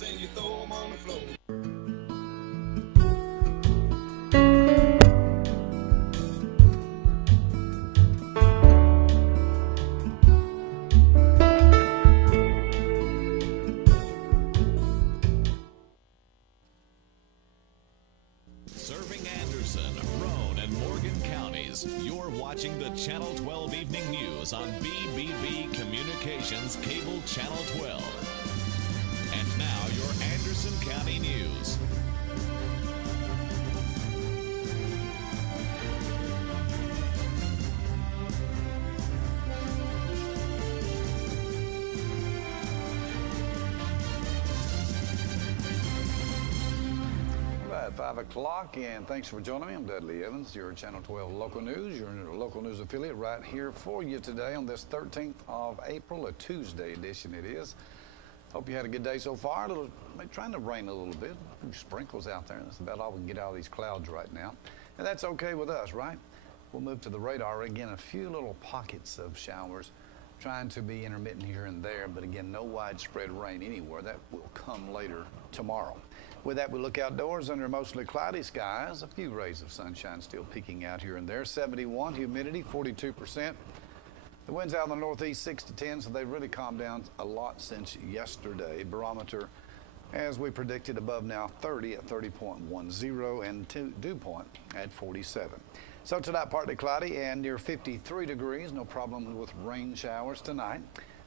cups and you throw them on the floor. Serving Anderson, Roane, and Morgan counties, you're watching the Channel 12 Evening News on BBB Communications Cable Channel 12. And now your Anderson County News. At 5 o'clock, and thanks for joining me. I'm Dudley Evans, your Channel 12 local news, your local news affiliate right here for you today on this 13th of April, a Tuesday edition it is. Hope you had a good day so far. Trying to rain a little bit. A few sprinkles out there. That's about all we can get out of these clouds right now. And that's okay with us, right? We'll move to the radar again. A few little pockets of showers trying to be intermittent here and there, but again, no widespread rain anywhere. That will come later tomorrow. With that, we look outdoors under mostly cloudy skies. A few rays of sunshine still peeking out here and there. 71, humidity 42%. The winds out in the northeast 6 to 10, so they've really calmed down a lot since yesterday. Barometer, as we predicted, above now 30 at 30.10 and dew point at 47. So tonight, partly cloudy and near 53 degrees. No problem with rain showers tonight.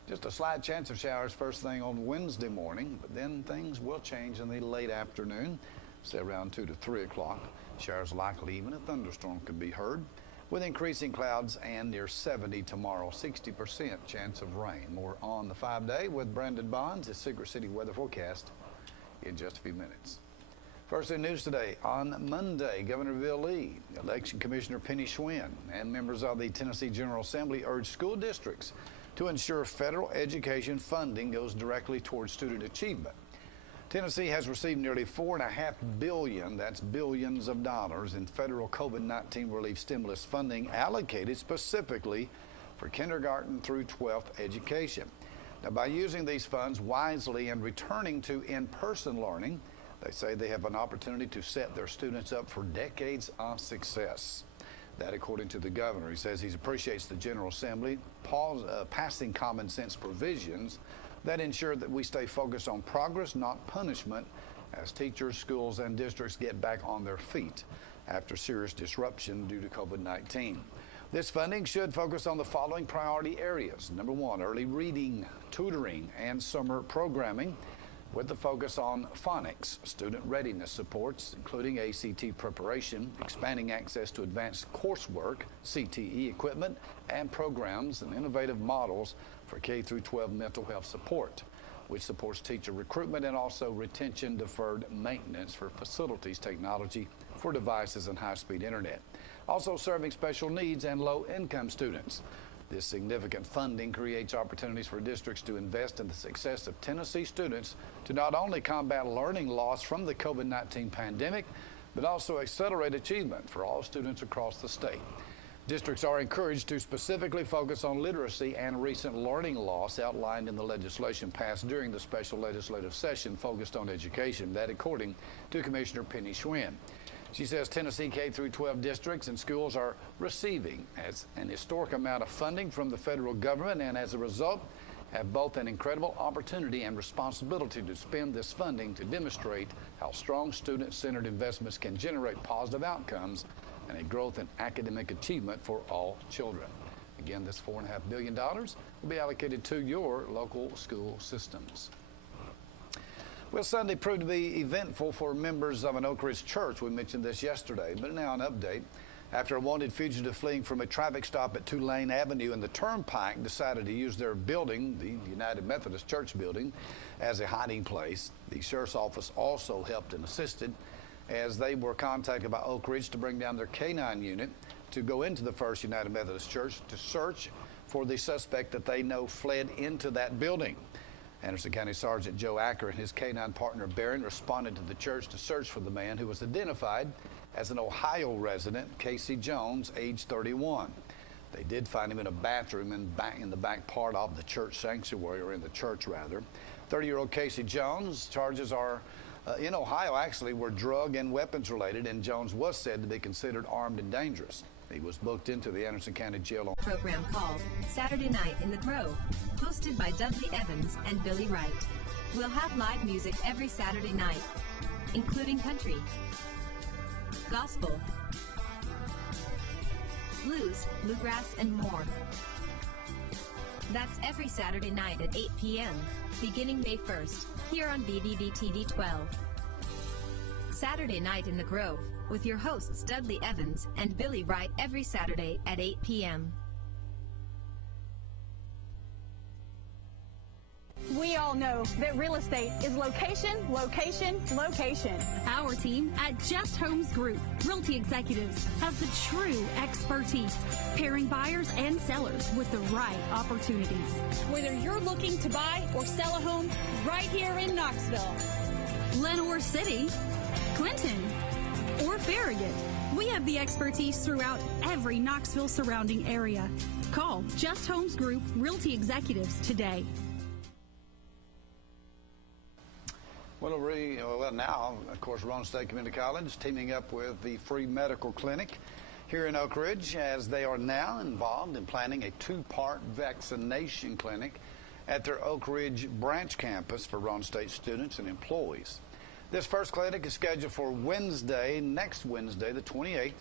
Just a slight chance of showers first thing on Wednesday morning, but then things will change in the late afternoon, say around 2 to 3 o'clock. Showers likely, even a thunderstorm could be heard, with increasing clouds and near 70 tomorrow, 60% chance of rain. More on the 5-day with Brandon Bonds, his Secret City weather forecast in just a few minutes. First in news today, on Monday, Governor Bill Lee, Election Commissioner Penny Schwinn, and members of the Tennessee General Assembly urged school districts to ensure federal education funding goes directly towards student achievement. Tennessee has received nearly $4.5 billion, that's billions of dollars, in federal COVID-19 relief stimulus funding allocated specifically for kindergarten through 12th education. Now, by using these funds wisely and returning to in-person learning, they say they have an opportunity to set their students up for decades of success. That, according to the governor, he says he appreciates the General Assembly passing common sense provisions that ensure that we stay focused on progress, not punishment, as teachers, schools, and districts get back on their feet after serious disruption due to COVID-19. This funding should focus on the following priority areas. Number one, early reading, tutoring, and summer programming, with the focus on phonics, student readiness supports, including ACT preparation, expanding access to advanced coursework, CTE equipment, and programs and innovative models for K-12 mental health support, which supports teacher recruitment and also retention deferred maintenance for facilities technology for devices and high-speed internet. Also serving special needs and low-income students. This significant funding creates opportunities for districts to invest in the success of Tennessee students to not only combat learning loss from the COVID-19 pandemic, but also accelerate achievement for all students across the state. Districts are encouraged to specifically focus on literacy and recent learning loss outlined in the legislation passed during the special legislative session focused on education, that according to Commissioner Penny Schwinn. She says Tennessee K-12 districts and schools are receiving an historic amount of funding from the federal government, and as a result have both an incredible opportunity and responsibility to spend this funding to demonstrate how strong student-centered investments can generate positive outcomes and a growth in academic achievement for all children. Again, this $4.5 billion will be allocated to your local school systems. Well, Sunday proved to be eventful for members of an Oak Ridge church. We mentioned this yesterday, but now an update. After a wanted fugitive fleeing from a traffic stop at Tulane Avenue and the Turnpike decided to use their building, the United Methodist Church building, as a hiding place, the sheriff's office also helped and assisted as they were contacted by Oak Ridge to bring down their K-9 unit to go into the First United Methodist Church to search for the suspect that they know fled into that building. Anderson County Sergeant Joe Acker and his K-9 partner Barron responded to the church to search for the man who was identified as an Ohio resident, Casey Jones, age 31. They did find him in a bathroom in the back part of the church sanctuary, or in the church rather. 30-year-old Casey Jones. Charges are in Ohio, actually, were drug and weapons related, and Jones was said to be considered armed and dangerous. He was booked into the Anderson County Jail on program called Saturday Night in the Grove, hosted by Dudley Evans and Billy Wright. We'll have live music every Saturday night, including country, gospel, blues, bluegrass, and more. That's every Saturday night at 8 p.m., beginning May 1st, here on BBB TV 12. Saturday Night in the Grove, with your hosts Dudley Evans and Billy Wright every Saturday at 8 p.m. We all know that real estate is location, location, location. Our team at Just Homes Group Realty Executives has the true expertise, pairing buyers and sellers with the right opportunities. Whether you're looking to buy or sell a home right here in Knoxville, Lenoir City, Clinton, or Farragut, we have the expertise throughout every Knoxville surrounding area. Call Just Homes Group Realty Executives today. Well, now, of course, Roane State Community College teaming up with the free medical clinic here in Oak Ridge, as they are now involved in planning a two-part vaccination clinic at their Oak Ridge branch campus for Roane State students and employees. This first clinic is scheduled for next Wednesday, the 28th,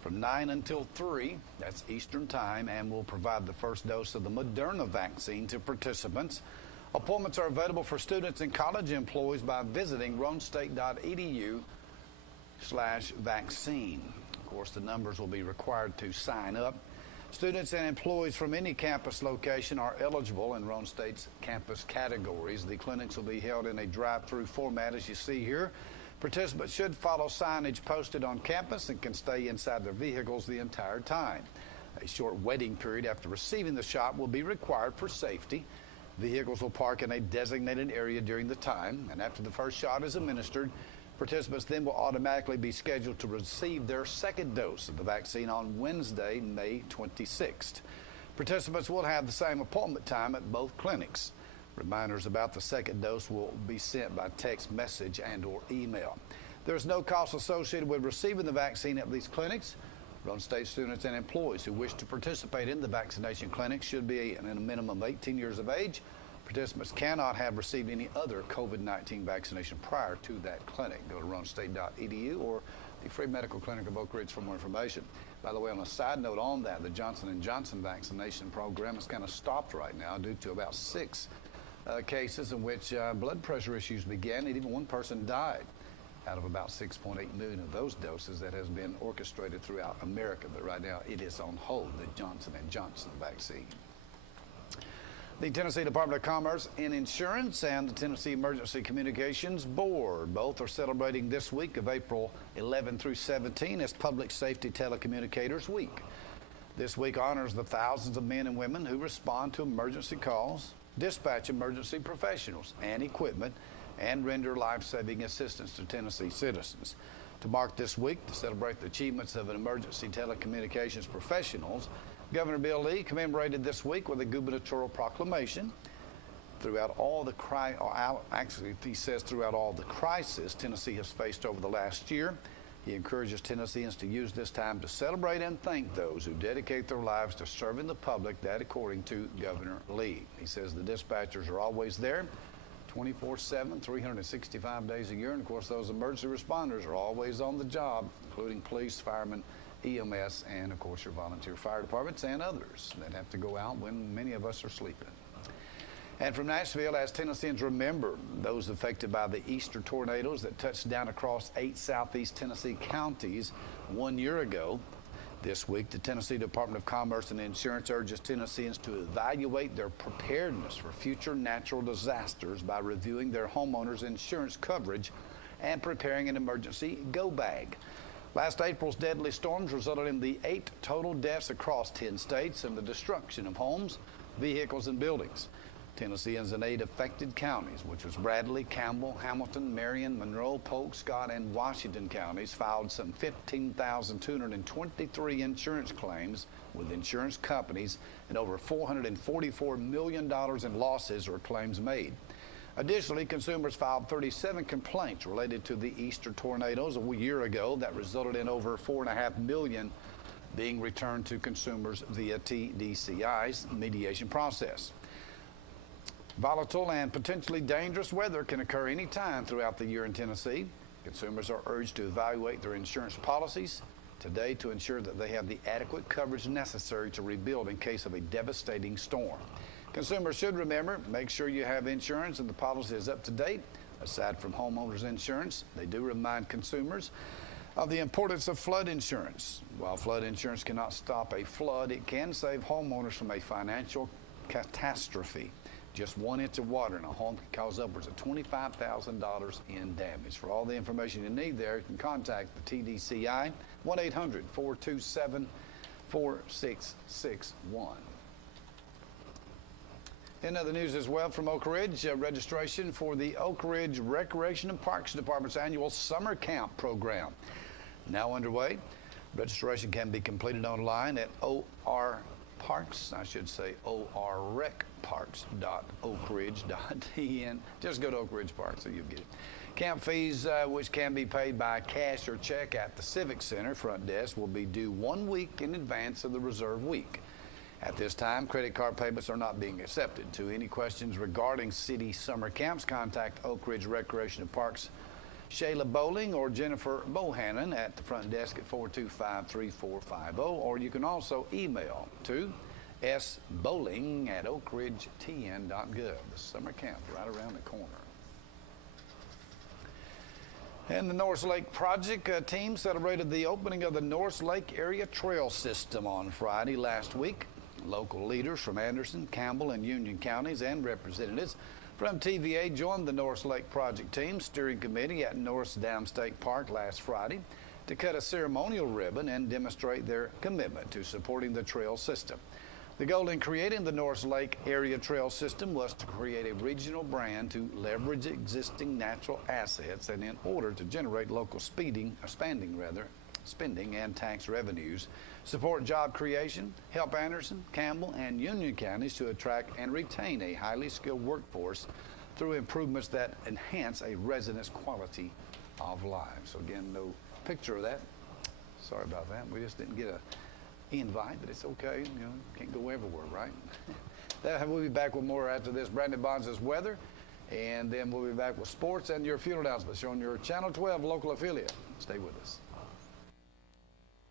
from 9 until 3, that's Eastern Time, and will provide the first dose of the Moderna vaccine to participants. Appointments are available for students and college employees by visiting roanestate.edu/vaccine. Of course, the numbers will be required to sign up. Students and employees from any campus location are eligible in Roane State's campus categories. The clinics will be held in a drive-through format, as you see here. Participants should follow signage posted on campus and can stay inside their vehicles the entire time. A short waiting period after receiving the shot will be required for safety. Vehicles will park in a designated area during the time, and after the first shot is administered, participants then will automatically be scheduled to receive their second dose of the vaccine on Wednesday, May 26th. Participants will have the same appointment time at both clinics. Reminders about the second dose will be sent by text message and/or email. There is no cost associated with receiving the vaccine at these clinics. Roane State students and employees who wish to participate in the vaccination clinic should be in a minimum of 18 years of age. Participants cannot have received any other COVID-19 vaccination prior to that clinic. Go to roanestate.edu or the Free Medical Clinic of Oak Ridge for more information. By the way, on a side note on that, the Johnson & Johnson vaccination program is kind of stopped right now due to about 6 cases in which blood pressure issues began, and even one person died out of about 6.8 million of those doses that has been orchestrated throughout America. But right now, it is on hold, the Johnson & Johnson vaccine. The Tennessee Department of Commerce and Insurance and the Tennessee Emergency Communications Board both are celebrating this week of April 11 through 17 as Public Safety Telecommunicators Week. This week honors the thousands of men and women who respond to emergency calls, dispatch emergency professionals and equipment, and render life-saving assistance to Tennessee citizens. To mark this week, to celebrate the achievements of emergency telecommunications professionals, Governor Bill Lee commemorated this week with a gubernatorial proclamation. Throughout all the throughout all the crisis Tennessee has faced over the last year, he encourages Tennesseans to use this time to celebrate and thank those who dedicate their lives to serving the public, that according to Governor Lee. He says the dispatchers are always there, 24/7, 365 days a year, and of course those emergency responders are always on the job, including police, firemen, EMS, and of course your volunteer fire departments and others that have to go out when many of us are sleeping. And from Nashville, as Tennesseans remember those affected by the Easter tornadoes that touched down across 8 southeast Tennessee counties 1 year ago, this week the Tennessee Department of Commerce and Insurance urges Tennesseans to evaluate their preparedness for future natural disasters by reviewing their homeowners' insurance coverage and preparing an emergency go bag. Last April's deadly storms resulted in the 8 total deaths across 10 states and the destruction of homes, vehicles, and buildings. Tennesseans in 8 affected counties, which was Bradley, Campbell, Hamilton, Marion, Monroe, Polk, Scott, and Washington counties, filed some 15,223 insurance claims with insurance companies and over $444 million in losses or claims made. Additionally, consumers filed 37 complaints related to the Easter tornadoes a year ago that resulted in over $4.5 million being returned to consumers via TDCI's mediation process. Volatile and potentially dangerous weather can occur any time throughout the year in Tennessee. Consumers are urged to evaluate their insurance policies today to ensure that they have the adequate coverage necessary to rebuild in case of a devastating storm. Consumers should remember, make sure you have insurance and the policy is up to date. Aside from homeowners insurance, they do remind consumers of the importance of flood insurance. While flood insurance cannot stop a flood, it can save homeowners from a financial catastrophe. Just 1 inch of water in a home can cause upwards of $25,000 in damage. For all the information you need there, you can contact the TDCI, 1-800-427-4661. In other news as well from Oak Ridge, registration for the Oak Ridge Recreation and Parks Department's annual summer camp program now underway. Registration can be completed online at orrecparks.oakridge.en. Just go to Oak Ridge Park so you'll get it. Camp fees, which can be paid by cash or check at the Civic Center front desk, will be due 1 week in advance of the reserve week. At this time, credit card payments are not being accepted. To any questions regarding city summer camps, contact Oak Ridge Recreation and Parks Shayla Bowling or Jennifer Bohannon at the front desk at 425-3450, or you can also email to sbowling@oakridgetn.gov. The summer camp right around the corner. And the North Lake Project team celebrated the opening of the North Lake Area Trail System on Friday last week. Local leaders from Anderson, Campbell, and Union counties and representatives from TVA joined the North Lake Project team steering committee at North Dam State Park last Friday to cut a ceremonial ribbon and demonstrate their commitment to supporting the trail system. The goal in creating the North Lake Area Trail System was to create a regional brand to leverage existing natural assets and in order to generate local spending and tax revenues, support job creation, help Anderson, Campbell, and Union counties to attract and retain a highly skilled workforce through improvements that enhance a resident's quality of life. So again, no picture of that. Sorry about that. We just didn't get a invite, but it's okay. You know, can't go everywhere, right? We'll be back with more after this. Brandon Bonds' weather, and then we'll be back with sports and your fuel announcements on your Channel 12 local affiliate. Stay with us.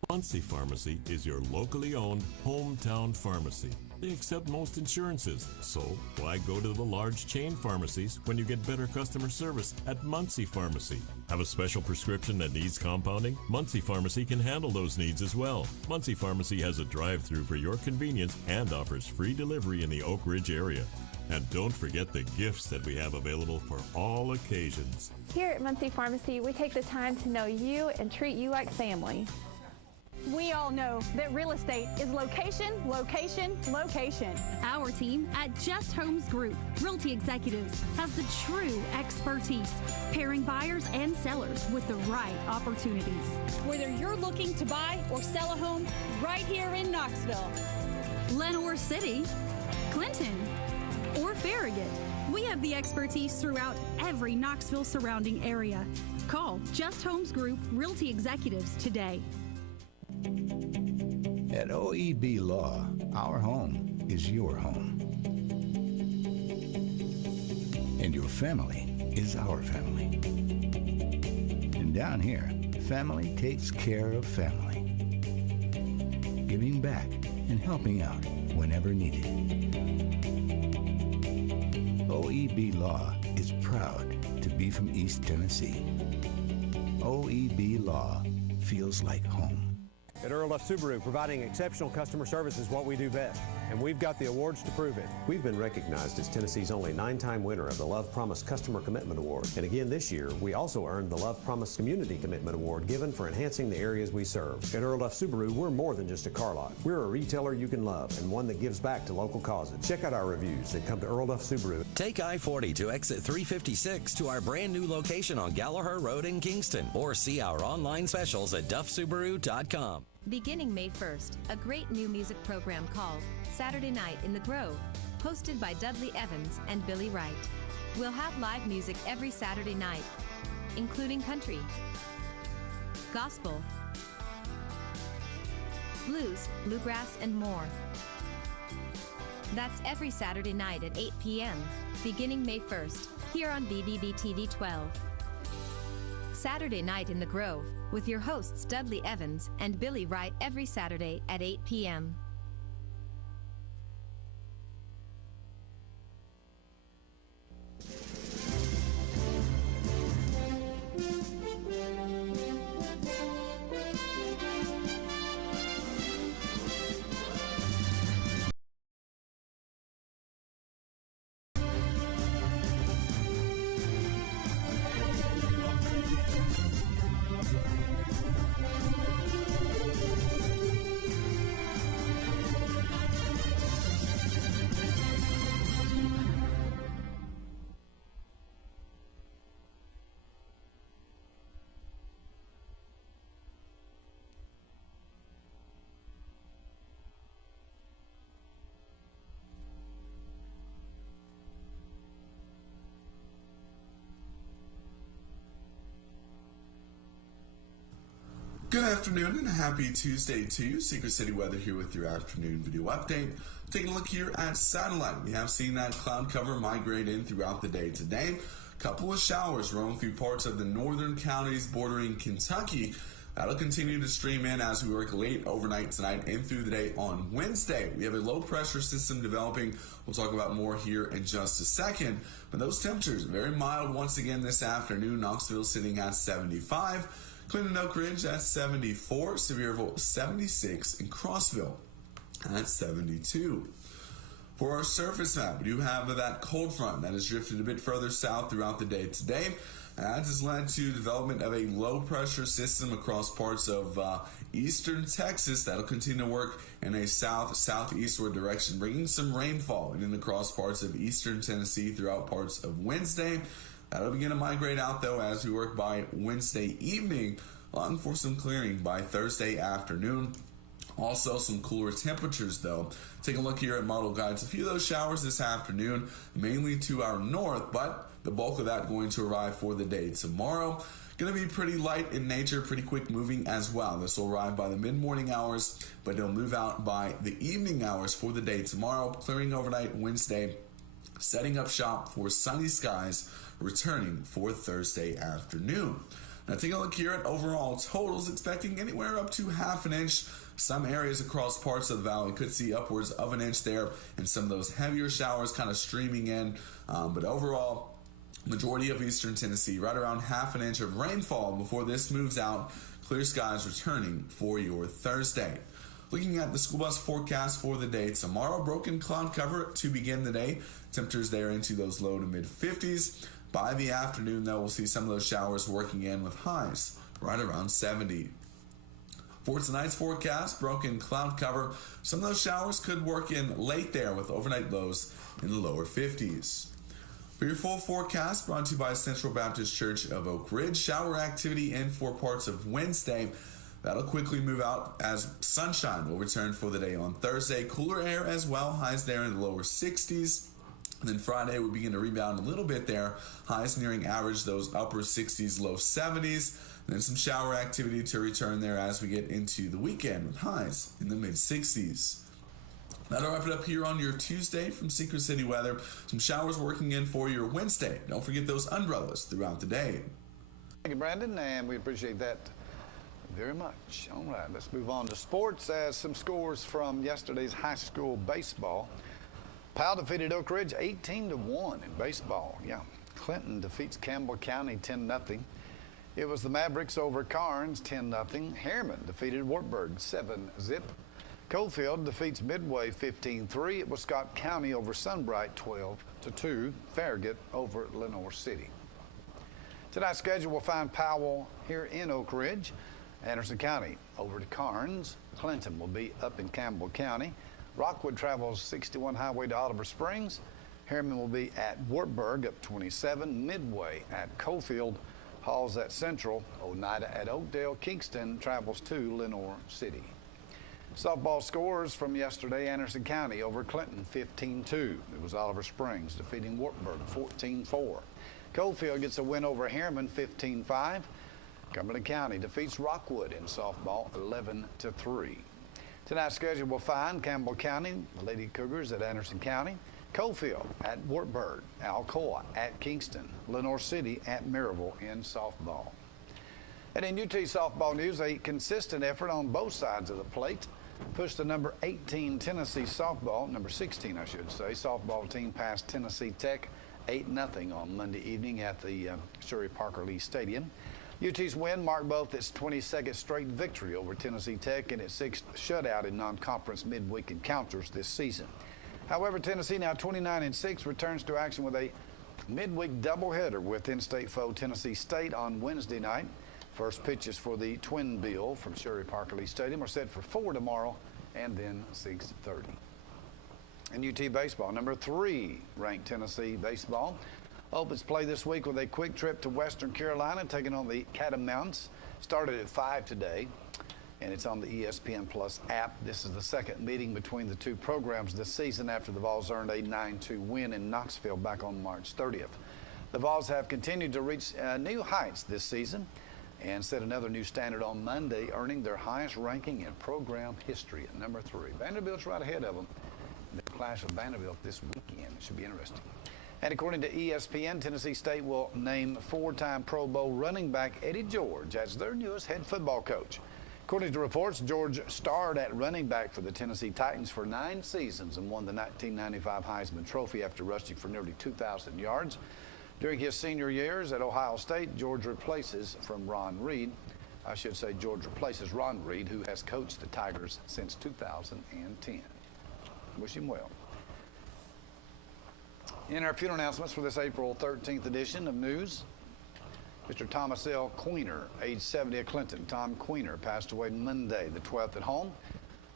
Muncie Pharmacy is your locally owned hometown pharmacy. They accept most insurances, so why go to the large chain pharmacies when you get better customer service at Muncie Pharmacy? Have a special prescription that needs compounding? Muncie Pharmacy can handle those needs as well. Muncie Pharmacy has a drive-thru for your convenience and offers free delivery in the Oak Ridge area. And don't forget the gifts that we have available for all occasions. Here at Muncie Pharmacy, we take the time to know you and treat you like family. We all know that real estate is location, location, location. Our team at Just Homes Group Realty Executives has the true expertise, pairing buyers and sellers with the right opportunities. Whether you're looking to buy or sell a home right here in Knoxville, Lenoir City, Clinton, or Farragut, we have the expertise throughout every Knoxville surrounding area. Call Just Homes Group Realty Executives today. At OEB Law, our home is your home. And your family is our family. And down here, family takes care of family. Giving back and helping out whenever needed. OEB Law is proud to be from East Tennessee. OEB Law feels like home. At Earl Duff Subaru, providing exceptional customer service is what we do best, and we've got the awards to prove it. We've been recognized as Tennessee's only 9-time winner of the Love Promise Customer Commitment Award. And again this year, we also earned the Love Promise Community Commitment Award given for enhancing the areas we serve. At Earl Duff Subaru, we're more than just a car lot. We're a retailer you can love and one that gives back to local causes. Check out our reviews and come to Earl Duff Subaru. Take I-40 to exit 356 to our brand new location on Gallaher Road in Kingston, or see our online specials at duffsubaru.com. Beginning May 1st, a great new music program called Saturday Night in the Grove, hosted by Dudley Evans and Billy Wright. We'll have live music every Saturday night, including country, gospel, blues, bluegrass, and more. That's every Saturday night at 8 p.m., beginning May 1st, here on BBB TV 12. Saturday Night in the Grove, with your hosts Dudley Evans and Billy Wright every Saturday at 8 p.m. Good afternoon and happy Tuesday to you. Secret City Weather here with your afternoon video update. Taking a look here at satellite. We have seen that cloud cover migrate in throughout the day today. A couple of showers roam through parts of the northern counties bordering Kentucky. That'll continue to stream in as we work late overnight tonight and through the day on Wednesday. We have a low pressure system developing. We'll talk about more here in just a second. But those temperatures very mild once again this afternoon. Knoxville sitting at 75. Clinton Oak Ridge at 74, Sevierville 76, and Crossville at 72. For our surface map, we do have that cold front that has drifted a bit further south throughout the day today. That has led to development of a low pressure system across parts of eastern Texas that'll continue to work in a southeastward direction, bringing some rainfall in and across parts of eastern Tennessee throughout parts of Wednesday. That'll begin to migrate out, though, as we work by Wednesday evening, allowing for some clearing by Thursday afternoon. Also, some cooler temperatures, though. Take a look here at model guides. A few of those showers this afternoon, mainly to our north, but the bulk of that going to arrive for the day tomorrow. Going to be pretty light in nature, pretty quick moving as well. This will arrive by the mid-morning hours, but it'll move out by the evening hours for the day tomorrow, clearing overnight Wednesday, setting up shop for sunny skies, returning for Thursday afternoon. Now take a look here at overall totals, expecting anywhere up to half an inch. Some areas across parts of the valley could see upwards of an inch there, and some of those heavier showers kind of streaming in. But overall, majority of eastern Tennessee, right around half an inch of rainfall before this moves out. Clear skies returning for your Thursday. Looking at the school bus forecast for the day tomorrow, broken cloud cover to begin the day. Temperatures there into those low to mid 50s. By the afternoon, though, we'll see some of those showers working in with highs right around 70. For tonight's forecast, broken cloud cover. Some of those showers could work in late there with overnight lows in the lower 50s. For your full forecast, brought to you by Central Baptist Church of Oak Ridge, shower activity in for parts of Wednesday. That'll quickly move out as sunshine will return for the day on Thursday. Cooler air as well, highs there in the lower 60s. And then Friday, we begin to rebound a little bit there. Highs nearing average, those upper 60s, low 70s. And then some shower activity to return there as we get into the weekend with highs in the mid 60s. That'll wrap it up here on your Tuesday from Secret City Weather. Some showers working in for your Wednesday. Don't forget those umbrellas throughout the day. Thank you, Brandon, and we appreciate that very much. All right, let's move on to sports as some scores from yesterday's high school baseball. Powell defeated Oak Ridge 18-1 in baseball. Yeah, Clinton defeats Campbell County 10-0. It was the Mavericks over Carnes 10-0. Harriman defeated Wartburg 7-0. Coalfield defeats Midway 15-3. It was Scott County over Sunbright 12-2. Farragut over Lenoir City. Tonight's schedule will find Powell here in Oak Ridge. Anderson County over to Carnes. Clinton will be up in Campbell County. Rockwood travels 61 Highway to Oliver Springs. Harriman will be at Wartburg up 27. Midway at Coalfield. Halls at Central. Oneida at Oakdale. Kingston travels to Lenoir City. Softball scores from yesterday: Anderson County over Clinton 15-2. It was Oliver Springs defeating Wartburg 14-4. Coalfield gets a win over Harriman 15-5. Cumberland County defeats Rockwood in softball 11-3. Tonight's schedule will find Campbell County, the Lady Cougars at Anderson County, Coalfield at Wartburg, Alcoa at Kingston, Lenoir City at Maryville in softball. And in UT softball news, a consistent effort on both sides of the plate pushed the number 18 Tennessee softball, number 16 I should say, softball team past Tennessee Tech 8-0 on Monday evening at the Shirley Parker Lee Stadium. UT's win marked both its 22nd straight victory over Tennessee Tech and its 6th shutout in non-conference midweek encounters this season. However, Tennessee, now 29-6, returns to action with a midweek doubleheader with in-state foe Tennessee State on Wednesday night. First pitches for the Twin Bill from Shirley Parker Lee Stadium are set for 4 tomorrow and then 6:30. In UT baseball, number 3 ranked Tennessee baseball opens play this week with a quick trip to Western Carolina, taking on the Catamounts. Started at 5 today, and it's on the ESPN Plus app. This is the second meeting between the two programs this season after the Vols earned a 9-2 win in Knoxville back on March 30th. The Vols have continued to reach new heights this season and set another new standard on Monday, earning their highest ranking in program history at number 3. Vanderbilt's right ahead of them. The clash of Vanderbilt this weekend. It should be interesting. And according to ESPN, Tennessee State will name 4-time Pro Bowl running back Eddie George as their newest head football coach. According to reports, George starred at running back for the Tennessee Titans for 9 seasons and won the 1995 Heisman Trophy after rushing for nearly 2,000 yards. During his senior years at Ohio State, George replaces Ron Reed, who has coached the Tigers since 2010. Wish him well. In our funeral announcements for this April 13th edition of News, Mr. Thomas L. Queener, age 70 at Clinton. Tom Queener passed away Monday, the 12th at home.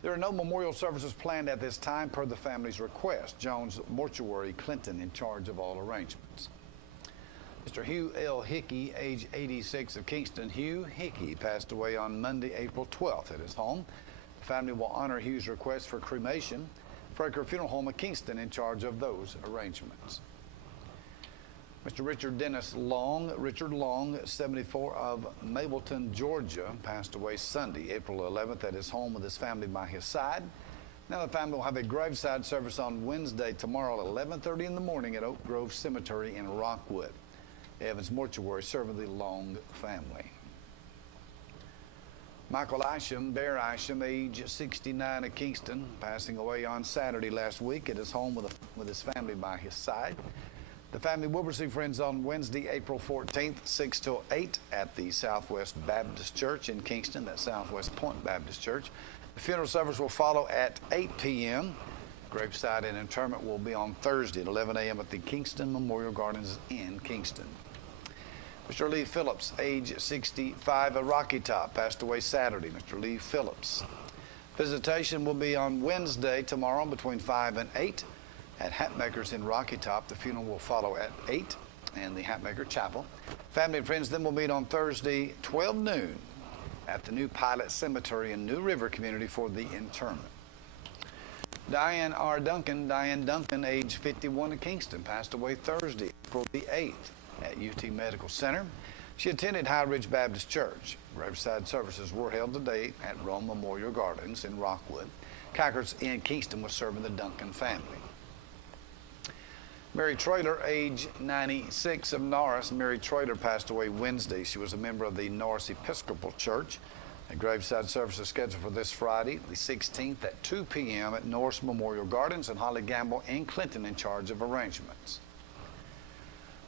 There are no memorial services planned at this time per the family's request. Jones Mortuary, Clinton, in charge of all arrangements. Mr. Hugh L. Hickey, age 86 of Kingston. Hugh Hickey passed away on Monday, April 12th at his home. The family will honor Hugh's request for cremation. Fraker Funeral Home of Kingston in charge of those arrangements. Mr. Richard Long, 74 of Mableton, Georgia, passed away Sunday, April 11th at his home with his family by his side. Now the family will have a graveside service on Wednesday, tomorrow at 11:30 in the morning at Oak Grove Cemetery in Rockwood. Evans Mortuary serving the Long family. Michael Isham, Bear Isham, age 69 of Kingston, passing away on Saturday last week at his home with his family by his side. The family will receive friends on Wednesday, April 14th, 6 till 8 at the Southwest Baptist Church in Kingston, that's Southwest Point Baptist Church. The funeral service will follow at 8 p.m. Graveside and interment will be on Thursday at 11 a.m. at the Kingston Memorial Gardens in Kingston. Mr. Lee Phillips, age 65 of Rocky Top, passed away Saturday. Mr. Lee Phillips. Visitation will be on Wednesday, tomorrow, between 5 and 8 at Hatmakers in Rocky Top. The funeral will follow at 8 in the Hatmaker Chapel. Family and friends then will meet on Thursday, 12 noon at the New Pilot Cemetery in New River Community for the interment. Diane Duncan, age 51 of Kingston, passed away Thursday, April the 8th at UT Medical Center. She attended High Ridge Baptist Church. Graveside services were held today at Roane Memorial Gardens in Rockwood. Kickers in Kingston was serving the Duncan family. Mary Traylor, age 96 of Norris. Mary Traylor passed away Wednesday. She was a member of the Norris Episcopal Church. A graveside service is scheduled for this Friday, the 16th at 2 p.m. at Norris Memorial Gardens, and Holly Gamble in Clinton in charge of arrangements.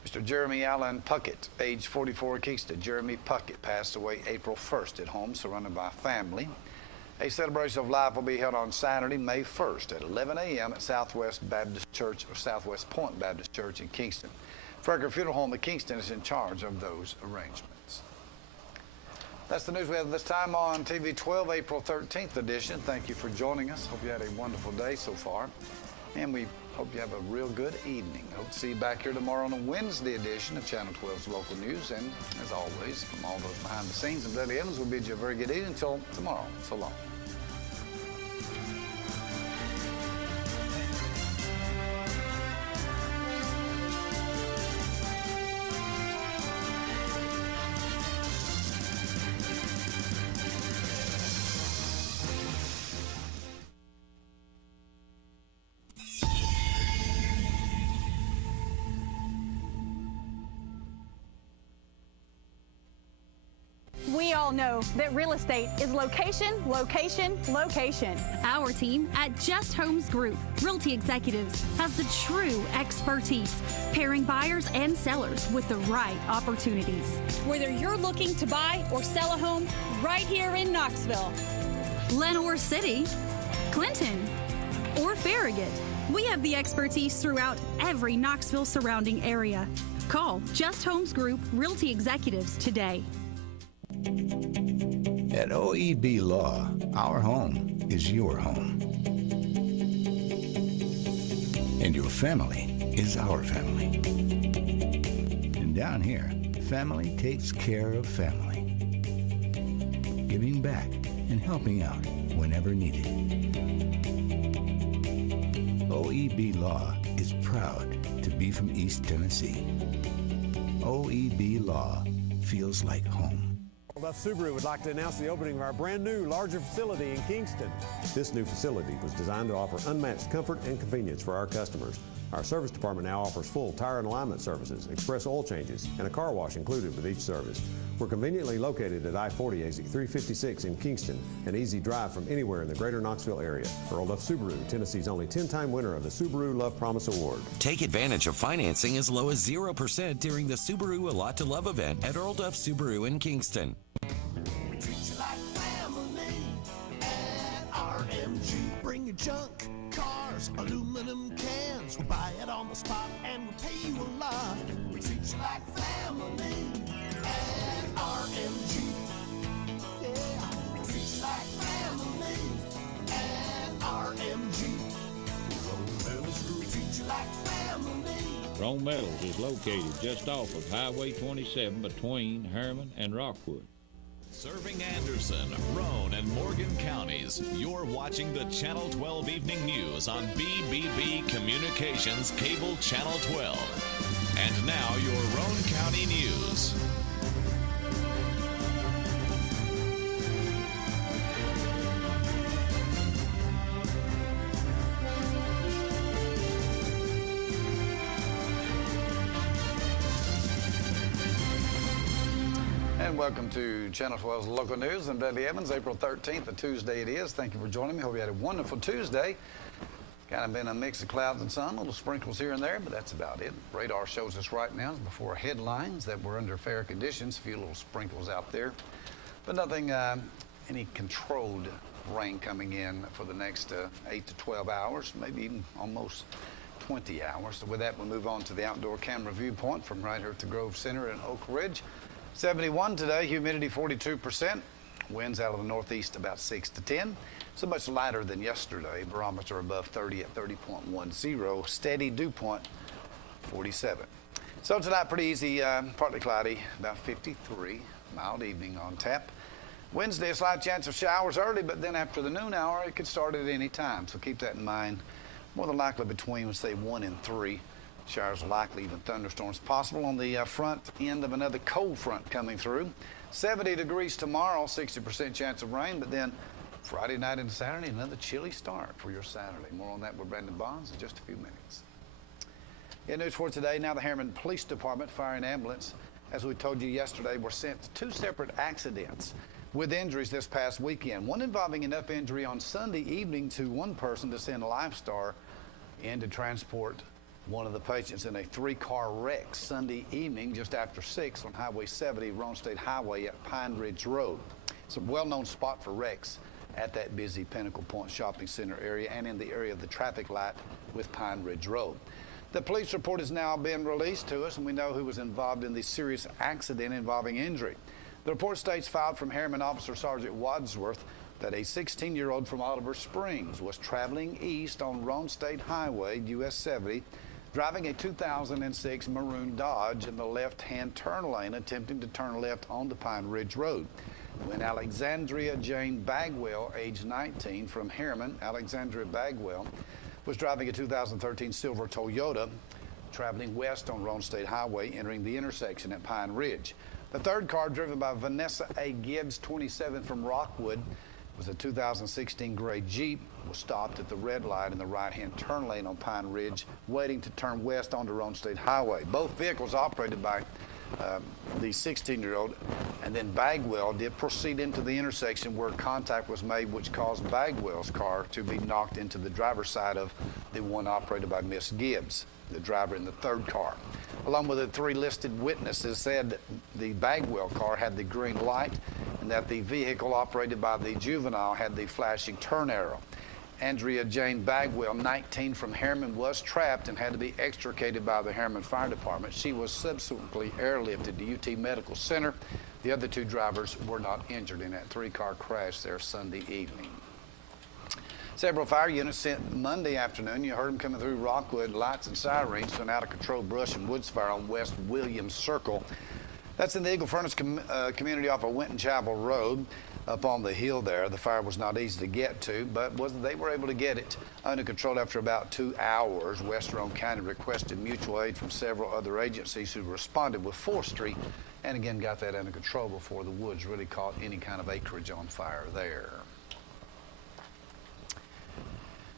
Mr. Jeremy Allen Puckett, age 44 of Kingston. Jeremy Puckett passed away April 1st at home, surrounded by family. A celebration of life will be held on Saturday, May 1st at 11 a.m. at Southwest Baptist Church or Southwest Point Baptist Church in Kingston. Fraker Funeral Home of Kingston is in charge of those arrangements. That's the news we have this time on TV 12, April 13th edition. Thank you for joining us. Hope you had a wonderful day so far. And we hope you have a real good evening. Hope to see you back here tomorrow on a Wednesday edition of Channel 12's Local News. And as always, from all those behind the scenes, I'm Dudley Evans. We'll bid you a very good evening until tomorrow. So long. know that real estate is location, location, location. Our team at Just Homes Group Realty Executives has the true expertise, pairing buyers and sellers with the right opportunities. Whether you're looking to buy or sell a home, right here in Knoxville, Lenoir City, Clinton, or Farragut, we have the expertise throughout every Knoxville surrounding area. Call Just Homes Group Realty Executives today. At OEB Law, our home is your home. And your family is our family. And down here, family takes care of family. Giving back and helping out whenever needed. OEB Law is proud to be from East Tennessee. OEB Law feels like home. Duff Subaru would like to announce the opening of our brand new, larger facility in Kingston. This new facility was designed to offer unmatched comfort and convenience for our customers. Our service department now offers full tire and alignment services, express oil changes, and a car wash included with each service. We're conveniently located at I-40 Exit 356 in Kingston, an easy drive from anywhere in the greater Knoxville area. Earl Duff Subaru, Tennessee's only 10-time winner of the Subaru Love Promise Award. Take advantage of financing as low as 0% during the Subaru A Lot to Love event at Earl Duff Subaru in Kingston. We treat you like family at RMG. Bring your junk, cars, aluminum cans. We'll buy it on the spot and we'll pay you a lot. We treat you like family at RMG. Yeah, we treat you like family at RMG. Roane Metals Group, we treat you like family. Roane Metals is located just off of Highway 27 between Harriman and Rockwood. Serving Anderson, Roane, and Morgan counties, you're watching the Channel 12 Evening News on BBB Communications Cable Channel 12. And now your Roane County News. And welcome to Channel 12's Local News. I'm Dudley Evans. April 13th, a Tuesday it is. Thank you for joining me. Hope you had a wonderful Tuesday. Kind of been a mix of clouds and sun, little sprinkles here and there, but that's about it. Radar shows us right now before headlines that we're under fair conditions. A few little sprinkles out there, but nothing, any controlled rain coming in for the next 8 to 12 hours, maybe even almost 20 hours. So with that, we'll move on to the outdoor camera viewpoint from right here at the Grove Center in Oak Ridge. 71 today, humidity 42%, winds out of the northeast about 6 to 10. So much lighter than yesterday. Barometer above 30 at 30.10, steady dew point 47. So tonight pretty easy, partly cloudy, about 53, mild evening on tap. Wednesday, a slight chance of showers early, but then after the noon hour, it could start at any time. So keep that in mind. More than likely between, say, 1 and 3. Showers are likely, even thunderstorms possible on the front end of another cold front coming through. 70 degrees tomorrow, 60% chance of rain, but then Friday night and Saturday, another chilly start for your Saturday. More on that with Brandon Bonds in just a few minutes. In news for today, now the Harriman Police Department, fire and ambulance, as we told you yesterday, were sent to 2 separate accidents with injuries this past weekend. One involving enough injury on Sunday evening to one person to send LifeStar in to transport one of the patients in a 3-car wreck Sunday evening just after 6 on Highway 70, Roane State Highway at Pine Ridge Road. It's a well-known spot for wrecks at that busy Pinnacle Point Shopping Center area and in the area of the traffic light with Pine Ridge Road. The police report has now been released to us, and we know who was involved in the serious accident involving injury. The report states filed from Harriman Officer Sergeant Wadsworth that a 16-year-old from Oliver Springs was traveling east on Roane State Highway, US 70, driving a 2006 maroon Dodge in the left-hand turn lane, attempting to turn left onto Pine Ridge Road. When Alexandria Jane Bagwell, age 19, from Harriman, Alexandria Bagwell, was driving a 2013 silver Toyota, traveling west on Roane State Highway, entering the intersection at Pine Ridge. The third car, driven by Vanessa A. Gibbs, 27, from Rockwood, was a 2016 gray Jeep, was stopped at the red light in the right-hand turn lane on Pine Ridge, waiting to turn west onto Roane State Highway. Both vehicles operated by the 16-year-old, and then Bagwell did proceed into the intersection where contact was made, which caused Bagwell's car to be knocked into the driver's side of the one operated by Miss Gibbs, the driver in the third car. Along with the 3 listed witnesses said the Bagwell car had the green light and that the vehicle operated by the juvenile had the flashing turn arrow. Andrea Jane Bagwell, 19, from Harriman, was trapped and had to be extricated by the Harriman Fire Department. She was subsequently airlifted to UT Medical Center. The other 2 drivers were not injured in that 3-car crash there Sunday evening. Several fire units sent Monday afternoon. You heard them coming through Rockwood, lights and sirens to an out-of-control brush and woods fire on West Williams Circle. That's in the Eagle Furnace community off of Winton Chapel Road. Up on the hill there. The fire was not easy to get to, but they were able to get it under control after about 2 hours. West Roane County requested mutual aid from several other agencies who responded with forestry and again got that under control before the woods really caught any kind of acreage on fire there.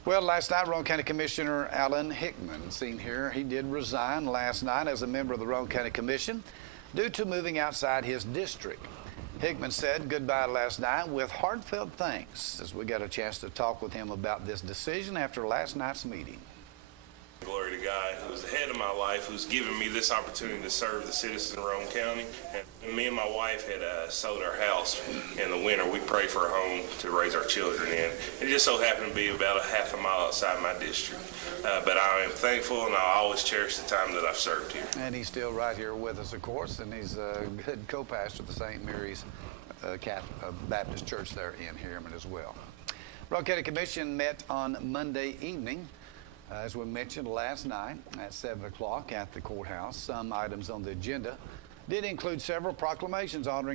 Well, last night, Roane County Commissioner Alan Hickman, seen here, he did resign last night as a member of the Roane County Commission due to moving outside his district. Hickman said goodbye last night with heartfelt thanks as we got a chance to talk with him about this decision after last night's meeting. Glory to God, who's the head of my life, who's given me this opportunity to serve the citizens of Roane County. And me and my wife had sold our house in the winter. We prayed for a home to raise our children in. It just so happened to be about a half a mile outside my district. But I am thankful, and I'll always cherish the time that I've served here. And he's still right here with us, of course, and he's a good co-pastor of the St. Mary's Baptist Church there in Harriman as well. Roane County Commission met on Monday evening. As we mentioned last night at 7 o'clock at the courthouse. Some items on the agenda did include several proclamations honoring